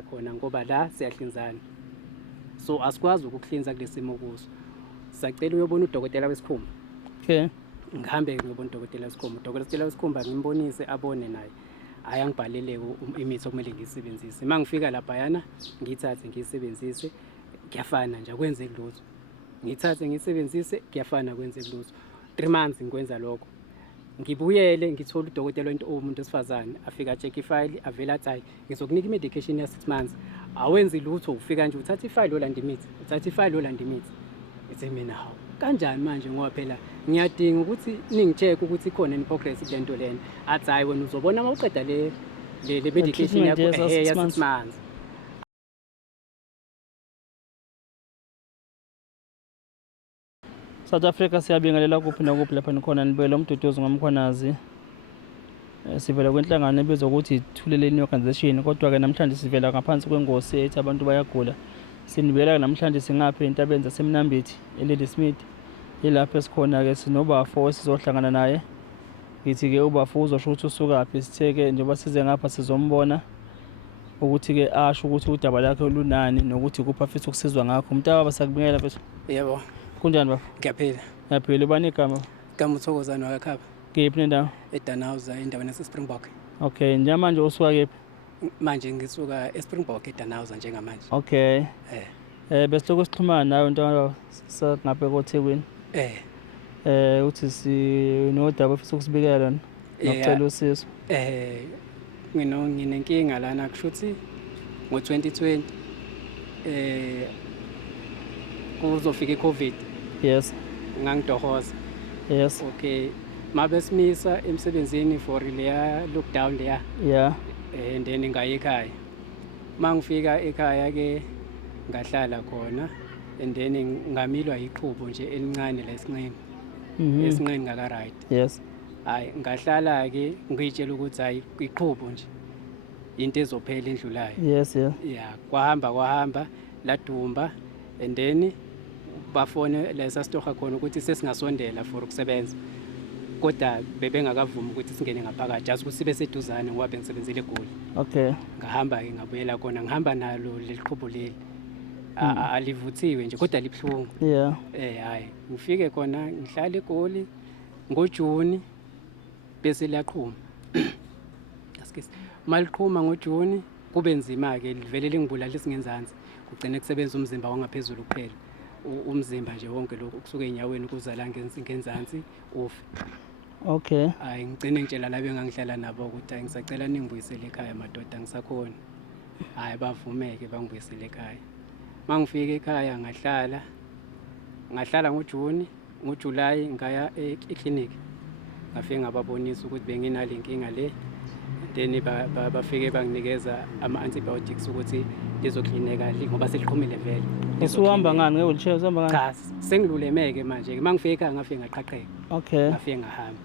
indawo khona ngoba la siyahlinzana, so asikwazi ukukuhlinza kulesimo kuso. Sacela uyobona udokotela wesikhumba. Okay. Ngihambe ngiyobona udokotela wesikhumba. Udokotela wesikhumba ngimbonise abone naye. Hayi angibhalele imithi okumele ngiyisebenzise. Mangifika lapha yana ngiyithathe ngiyisebenzise kuyafana nje kwenzeki lutho. Ngithathe ngiyisebenzise kuyafana kwenzeki lutho. 3 months ngikwenza lokho. Ngibuyele ngithola udokotela umuntu wesifazane afika check ifile avela athi hayi ngizokunika i-medication ya 6 months. Awenzi lutho ufika nje uthatha ifile olanda imithi. Uthatha ifile olanda imithi. Ethi mina hawu kanjani manje ngoba phela ngiyadinga ukuthi ningi-check ukuthi ikhona in progress kule nto lena. Athi hayi wena uzobona uma uqeda le medication yakho ya 6 months. South Africa siyabingelela kuphi nakuphi lapha nikhona nibuyela uMduduzi ngoMkhwanazi. Sivela kwenhlangano ebizwa ukuthi Thuleleni Organization, kodwa-ke namhlanje sivela ngaphansi kwengosi ethi abantu bayagula. Sinibuyela namhlanje singaphi entabeni zaseMnambithi eLadysmith. Yilapho esikhona-ke sinobafo esizohlangana naye. Ngithi-ke ubafo uzosho ukuthi usukaphi, sithe-ke njengoba size ngapha sizombona ukuthi-ke asho ukuthi udaba lakhe lunani nokuthi kuphi afisa ukusizwa ngakho. Mntaba sakubingelela mfethu. Yebo. Kunjani bafo? Ngiyaphila. Ngiyaphila. Ubani igama? Igama uThokozane wakaKhaba. Kephi nendawo? eDanhauser endaweni yaseSpringbok. Okay, njamanje usuka kephi? Manje ngisuka eSpringbok eDanhauser njengamanje. Okay. Besithokoza ukuxhumana nawe nto ngapha koThekwini. Uthi sinodaba ofisa ukusibikela lona nokucela usizo. Nginenkinga lana kushuthi ngo-2020 kuzofika iCovid. Yes. Ngangidohoza. Yes. Okay. Mabesimisa emsebenzini for leya lockdown leya. Yeah. And then ngaye ekhaya. Mangifika ekhaya ke ngahlala khona and then ngamilwa iqhubu nje elincane la esinqeni. Esinqeni ngaka right. Yes. Hayi ngahlala ke ngiyitshela ukuthi hayi iqhubu nje into ezophela endlulayo. Yes, yeah. Yeah, kwahamba ladumba and then bafone lesa sitoha khona ukuthi sesingasondela for ukusebenza. Kodwa bebengakavumi ukuthi singene ngaphakathi just ukuthi sibe seduzane ngoba bengisebenzile eGoli. Okay. Ngahamba ke ngabuyela khona ngihamba nalo leliqhubu leli. Alivuthiwe nje kodwa libhlungu. Yeah. Hayi ngifike khona ngihlala eGoli ngoJuni bese liyaqhuma. Askisi maliqhuma ngoJuni kube nzima ke livele lingibulala isingenzansi kugcine kusebenza umzimba wangaphezulu kuphela. Umzimba nje wonke lokho kusuka enyaweni kuzala ngenzansi ufe. Okay. Hayi ngicine ngitshela labo engangihlala nabo ukuthi ngisacela ningibuyisele ekhaya madoda ngisakhona. Hayi bavumeke bangibuyisele ekhaya. Mangifika ekhaya ngahlala ngoJuni, ngoJuly ngaya eclinic. Ngafike ngababonisa ukuthi benginale inkinga le. Then bafike banginikeza ama-antibiotics ukuthi lizoklineka ngoba seliqhumile vele. Usuhamba ngani nge-wheelchair? Usihamba ngani? Cha, sengilulemeke manje ke mangifika ekhaya ngafike ngaqhaqheka. Okay. Ngafike ngahamba.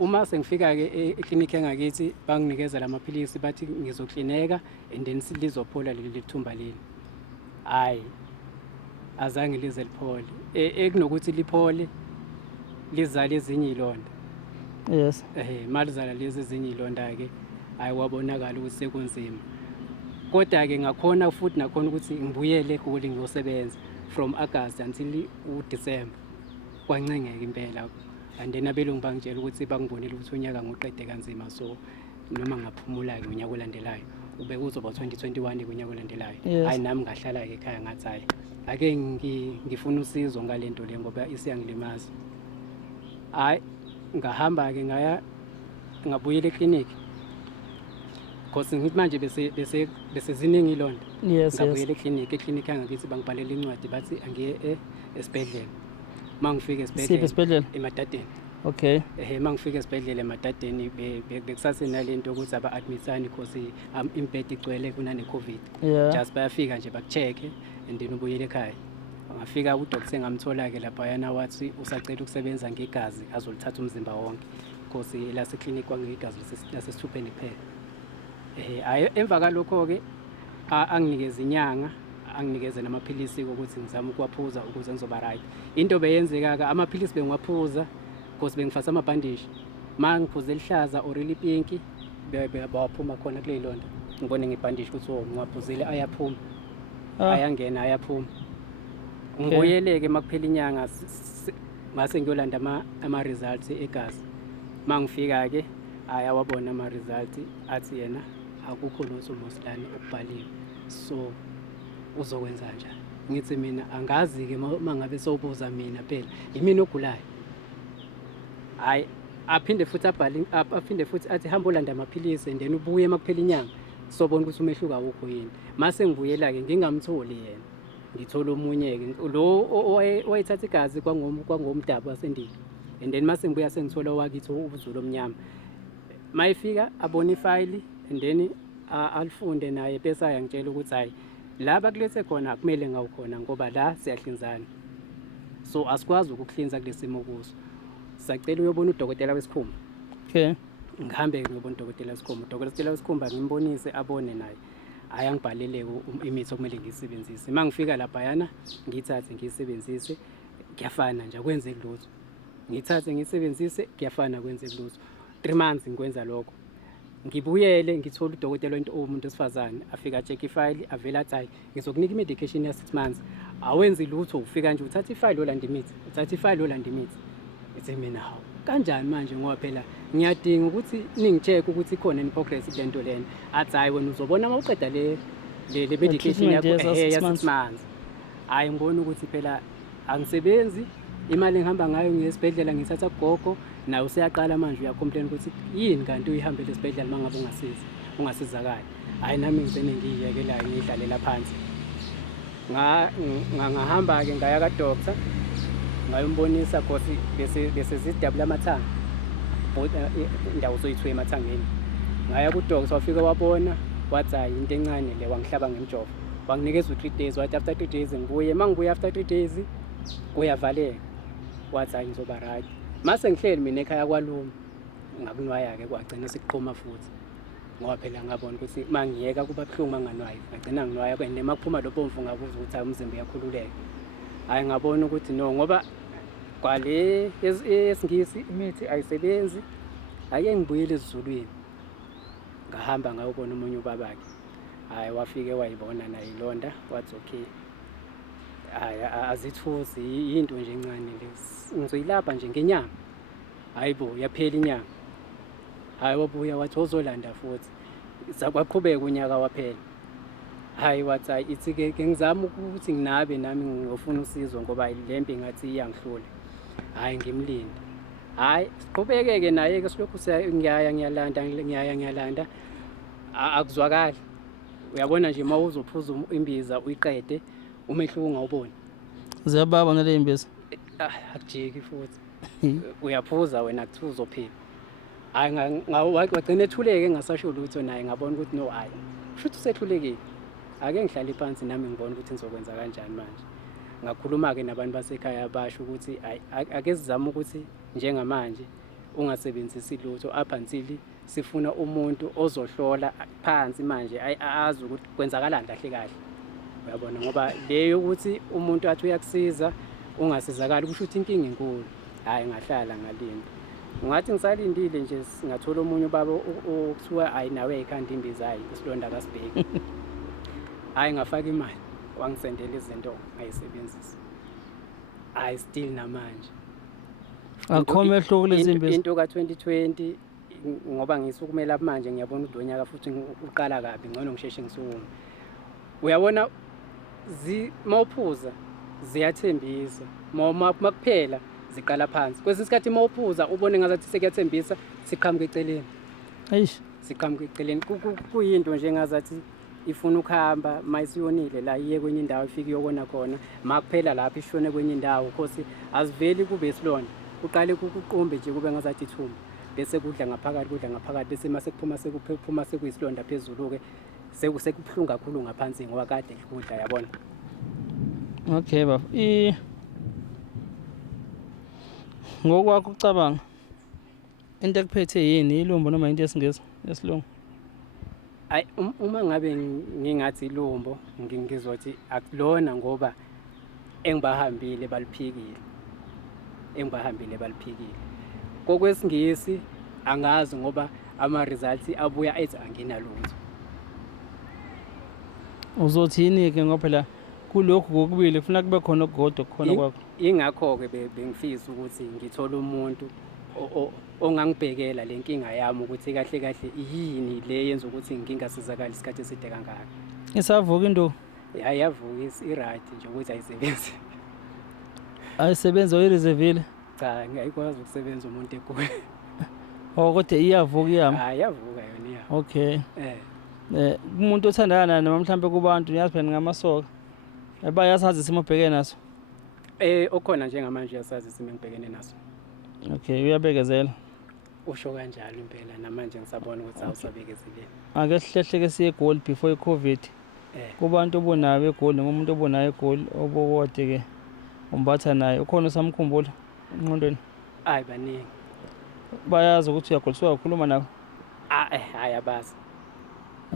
Uma sengifika ke eclinic engakithi banginikeza lamaphilisi bathi ngizoklineka and then silizophola leli thumba leli. Hayi azange lize liphole. Ekunokuthi liphole lizala ezinye izilonda. Yes. Malizala lezi ezinye izilonda ke hayi wabonakala ukuthi sekunzima. Kodwa ke ngakhona futhi nakhona ukuthi ngibuyele eGoli ngiyosebenza from August until uDecember. Kwancengeka impela. And then abelungu bangitshela ukuthi bangibonile ukuthi unyaka ngoqede kanzima so noma ngaphumula ke unyaka olandelayo ube kuzoba 2021 kunyaka olandelayo. Hayi nami ngahlala ke ekhaya ngathi hayi ake ngifuna usizo ngalento le ngoba isiyangilimaza. Hayi ngahamba ke ngabuyela eclinic. Because ngithi manje bese ziningi izilonda. Yes. Ngabuyela eclinic yangakithi bangibhalela incwadi bathi angiye esibhedlela. Mangifika esibhedlela eMatateni. Okay. Mangifika esibhedlela eMatateni bekusase nalento ukuthi aba-admitsani because impede igcwele kunane COVID. Just bayafika nje bakucheck and then ubuyele ekhaya. Ngafika udokotela ngamthola ke lapha yana wathi usacela ukusebenza ngegazi azolithatha umzimba wonke because lase clinic kwangegazi lasesithupheni kuphela. Emva kalokho ke anginikeza inyanga anginikeze namaphilisi ukuthi ngizame ukuwaphuza ukuze ngizoba right. Into beyenzeka ka amaphilisi bengiwaphuza because bengifasa amabhandishi. Mangiphuze lihlaza or lipinki bawaphuma khona kule londa. ngibone ngebhandishi ukuthi ngiwaphuzile ayaphuma Ah. ayangena ayaphuma. Ngibuyeleke makuphela inyanga mase ngiyolanda ama-results egazi. Mangifika ke ayawabona ama-results athi yena akukho lutho Mosilani okubhaliwe, so uzokwenza njani? Ngithi mina angazi-ke mangabe sowubuza mina phela yimina ogulayo. Hhayi aphinde futhi athi hamba olanda amaphilisi and then ubuye makuphela inyanga sobona ukuthi umehluko awukho yini. Mase ngibuyela-ke ngingamtholi yena, ngithola omunye-ke lo owayethatha igazi kwangomdabu wasendiya, and then mase ngibuya sengithola owakithi ubuZulu omnyama. Mayefika abona ifayili and then alifunde naye bese ayangitshela ukuthi hhayi la bakulethe khona kumele ngawukhona ngoba la siyahlinzana, so asikwazi ukukuhlinza kule simo kuso. Sacela uyobona udokotela wesikhumba. Okay. Ngihambe ngiyobona udokotela wesikhumba. Udokotela wesikhumba ngimbonise abone naye ayangibhalele imithi okumele ngiyisebenzise. Uma ngifika laphayana ngiyithathe ngiyisebenzise kuyafana nje akwenzeki lutho. Ngithathe ngiyisebenzise kuyafana akwenzeki lutho. 3 months ngikwenza lokho. Ngibuyele ngithola udokotela umuntu wesifazane afika acheck ifile avela athi hayi ngizokunika i-medication ya 6 months awenzi lutho ufika nje uthatha ifile olanda imithi uthatha ifile olanda imithi. Ethi mina hawu kanjani manje ngoba phela ngiyadinga ukuthi ningi-check ukuthi ikhona in progress kule nto lena. Athi hayi wena uzobona uma uqeda le medication yakho ya 6 months. Hayi ngibona ukuthi phela angisebenzi, imali engihamba ngayo ngiyesibhedlela ngithatha kugogo nawe useyaqala manje uyacomplain ukuthi yini kanti uyihambele esibhedlela mangabe ungasizakali. Hayi nami ngizene ngiyiyekela ngidlalela phansi. Ngahamba-ke ngaya ka-doctor ngayombonisa because bese zidabula amathanga indawo soyi-2 emathangeni. Ngaya ku-doctor wafika wabona wathi hayi into encane le wangihlaba ngemjovo wanginikeza u-3 days wathi after 3 days ngibuye. Uma ngibuye after 3 days kuyavaleka wathi hayi ngizoba right. Mase ngihleli mina ekhaya kwaluma ngakunwaya-ke kwagcina sekuqhuma futhi ngoba phela ngabona ukuthi uma ngiyeka kuba buhlungu uma nganwayi ngagcina nginwaya and uma kuphuma lo bomvu ngabuza ukuthi hayi umzimba uyakhululeka. Hhayi ngabona ukuthi no ngoba kwale yesingisi imithi ayisebenzi. Hhayi ngibuyele esiZulwini ngahamba ngayobona omunye ubabakhe. Hhayi wafike wayibona naye ilonda wathi okay hhayi azithusi yinto nje encane le ngizoyilapha nje ngenyanga. Hhayi bo yaphela inyanga. Hhayi wabuya wathi wozolanda futhi kwaqhubeka unyaka waphela. Hhayi wathi hayi ithi-ke ngizama ukuthi nginabe nami ngiyofuna usizo ngoba le mpi ngathi iyangihlula. Hhayi ngimlinde. Hhayi siqhubeke-ke naye-ke silokhu ngiyalanda akuzwakali. Uyabona nje uma uzophuza imbiza uyiqede umehluko ungawuboni. Ziyababa nale imbiza. Akujiki futhi uyaphuza wena kuthiwa uzophila. Hhayi wagcina ethuleke engasasho lutho naye ngabona ukuthi no hhayi futhi usehlulekile. Ake ngihlale phansi nami ngibona ukuthi ngizokwenza kanjani manje. Ngakhuluma-ke nabantu basekhaya basho ukuthi ake sizame ukuthi njengamanje ungasebenzisi lutho up until sifuna umuntu ozohlola phansi manje azi ukuthi kwenzakalani kahle kahle. Uyabona ngoba leyo ukuthi umuntu athi uyakusiza ungasizakali kusho ukuthi inkinga enkulu. Hhayi ngahlala ngalinda. Ngathi ngisalindile nje ngathola omunye ubaba okuthiwa hayi nawe ekhanda imbiza hayi isilonda kasibheki. Hhayi ngafaka imali wangisendela izinto ngayisebenzisa. Hhayi still namanje akho mehluko lezi imbiza. Into ka-2020 ngoba ngisukumela manje ngiyabona ukuthi lonyaka futhi uqala kabi ngcono ngisheshe ngisukume. Uyabona mawuphuza ziyathembisa makuphela ziqala phansi. Kwesinye isikhathi mawuphuza ubone ngazathi sekuyathembisa siqhamuka eceleni. Eish Siqhamuka eceleni kuyinto nje ngazathi ifuna ukuhamba mayisiyonile la iye kwenye indawo ifike iyobona khona makuphela lapho ishone kwenye indawo because aziveli kube isilonda uqale kuqumbe nje kube ngazathi ithumba bese kudla ngaphakathi bese mase kuphuma sekuyisilonda phezulu-ke sekubuhlungu kakhulu ngaphansi ngoba kade kudla yabona. Okay baba ngokwakho ucabanga into ekuphethe yini ilumbo noma into yesilungu? Hayi uma ngabe ngingathi ilumbo ngizothi akulona ngoba engibahambile baliphikile. Kokwesingisi angazi ngoba ama-results abuya ethi anginalutho. Uzothini-ke ngoba phela kulokhu kokubili kufuna kube khona okukodwa kukhona kwakho. Ingakho-ke bengifisa ukuthi ngithole umuntu ongangibhekela le nkinga yami ukuthi kahle kahle yini le yenza ukuthi ngingasizakali isikhathi eside kangaka. Isavuka into Yavuka i-right nje ukuthi ayisebenzi. ayisebenzi oyireservile. Cha, ngiyakwazi ukusebenza umuntu egoli. Kodwa iyavuka iyami. Yavuka yona iya. Okay. Umuntu othandana noma mhlambe kubantu niyazi phela ngamasoka. Bayasazi isimo obhekene naso. Okhona njengamanje uyasazi isimo engibhekene naso. Okay, uyabekezela. Usho kanjalo impela namanje ngisabona ukuthi awusabekezeleli. Ake sihlehleke siye eGoli before iCovid. Kubantu obonayo eGoli noma umuntu obonayo eGoli obokode ke umbatha naye ukhona usamkhumbula engqondweni. Hayi baningi. Bayazi ukuthi uyagoliswa ukukhuluma nabo. Hayi abazi.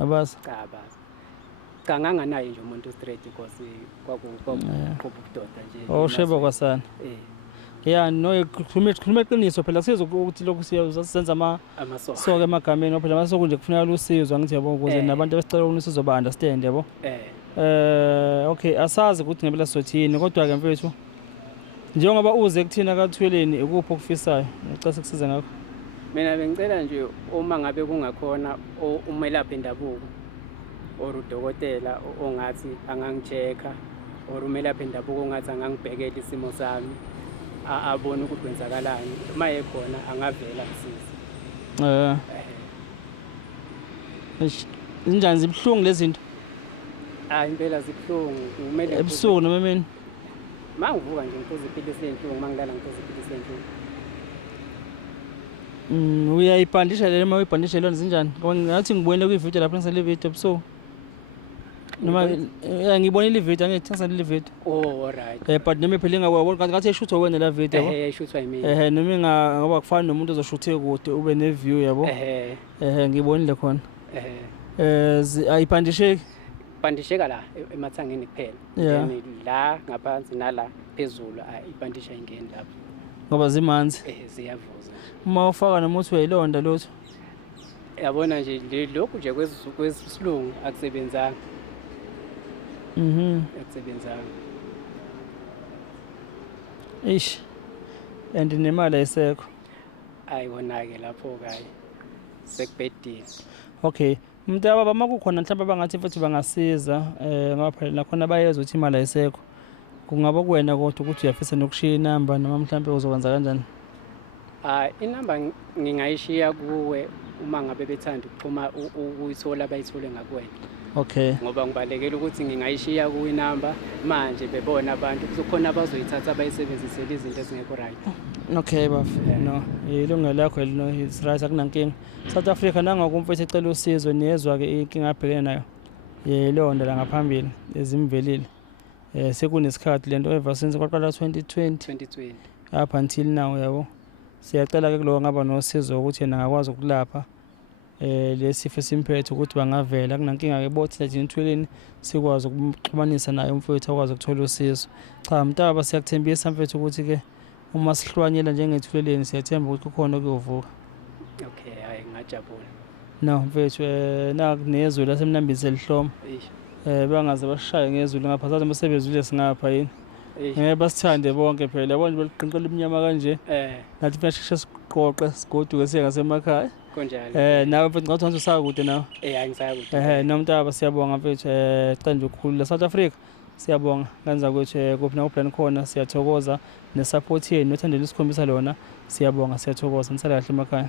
Abazi. Cha abazi. Cha nganganayo nje umuntu straight because kwakubudoda nje. Sheba kwasana. Yeah, no khuluma iqiniso phela sizo ukuthi lokhu siyenza amasoka emagameni phela amasoka nje kufuneka lusizwe ngithi yabo ukuze nabantu abasicela usizo ba understand yabo. Okay, asazi ukuthi ngempela sothini kodwa ke mfethu njengoba uze kuthina kaThweleni ikuphi okufisayo ngicela sikusize ngakho. Mina bengicela nje uma ngabe kungakhona umelaphi endabuko or udokotela ongathi angangichecka or umelaphi endabuko ongathi angangibhekela isimo sami abone ukuthi kwenzakalani uma ekhona angavela ngisize. Injani zibhlungu lezi zinto? Impela zibhlungu kumele ebusuku noma emini. Mangivuka nje ngiphuza iphilisi lenhlungu mangilala ngiphuza iphilisi lenhlungu. Uyayibhandisha le uma uyibhandisha lona zinjani? Ngoba ngathi ngibonile kwivideo lapho ngisele video ebusuku. Noma ngibonile ivideo angithi ngisele ivideo. Alright. But noma phela ngawabona kanti ngathi eshoot wena la video yabo. Eshootwa yimi. Noma ngoba kufana nomuntu ozoshuthe kude ube ne view yabo. Ngibonile khona. Ayibhandisheki. Bandisheka la emathangeni kuphela. Then la ngaphansi nala phezulu ibhandisha ingeni lapho. Ngoba zimanzi. Ziyavuza. Uma ufaka noma uthi uyayilonda lutho. Yabona nje lokhu nje kwesilungu akusebenzanga. Akusebenzanga. And nemali ayisekho. Ayibona-ke lapho kayi sekubhedile. Okay. Mntaba bama kukhona mhlawumbe bangathi futhi bangasiza ngoba phela nakhona bayezwa ukuthi imali ayisekho. Kungaba kuwena kodwa ukuthi uyafisa nokushiya inamba noma mhlawumbe uzokwenza kanjani? Inamba ngingayishiya kuwe uma ngabe bethanda ukuphuma ukuyithola bayithole ngakuwena. Okay. Ngoba ngibalekela ukuthi ngingayishiya kuwe inamba manje bebona abantu kuzokhona abazoyithatha bayisebenzisele izinto ezingekho right. Okay bafu. No, ilunga lakho lino is right akunankinga. South Africa nangakumfethu ecela usizo niyezwa ke inkinga abhekene nayo. Yilonda la ngaphambili ezimvelile. Sekunesikhathi lento ever since kwaqala 2020 up until now yabo. Siyacela ke kulo ngaba nosizo ukuthi yena ngakwazi ukulapha lesifo simphethe ukuthi bangavela kunankinga ke bothi nje eThweleni sikwazi ukuxhumanisa naye umfowethu akwazi ukuthola usizo. Cha Mtaba siyakuthembisa mfethu ukuthi ke uma sihlwanyela njengeThweleni siyathemba ukuthi kukhona okuyovuka. Okay, hayi ngajabula. No mfethu nakunezwe lasemnambini selihloma. Bangaze bashaye ngezulu ngapha sathi basebenzile singapha yini. Ngeke basithande bonke phela yabona beliqinqela iminyama kanje. Nathi fasheshe siqoqe sigoduke siya ngasemakhaya. Konjalo. Nawe mfethu ngathi usakude nawe. Angisakude. Nomntaba siyabonga mfethu canje ukukhulula South Africa. Siyabonga kanza ukuthi kuphi na plan khona siyathokoza nesupport yenu nothandela isikhombisa lona siyabonga siyathokoza nisala kahle emakhaya.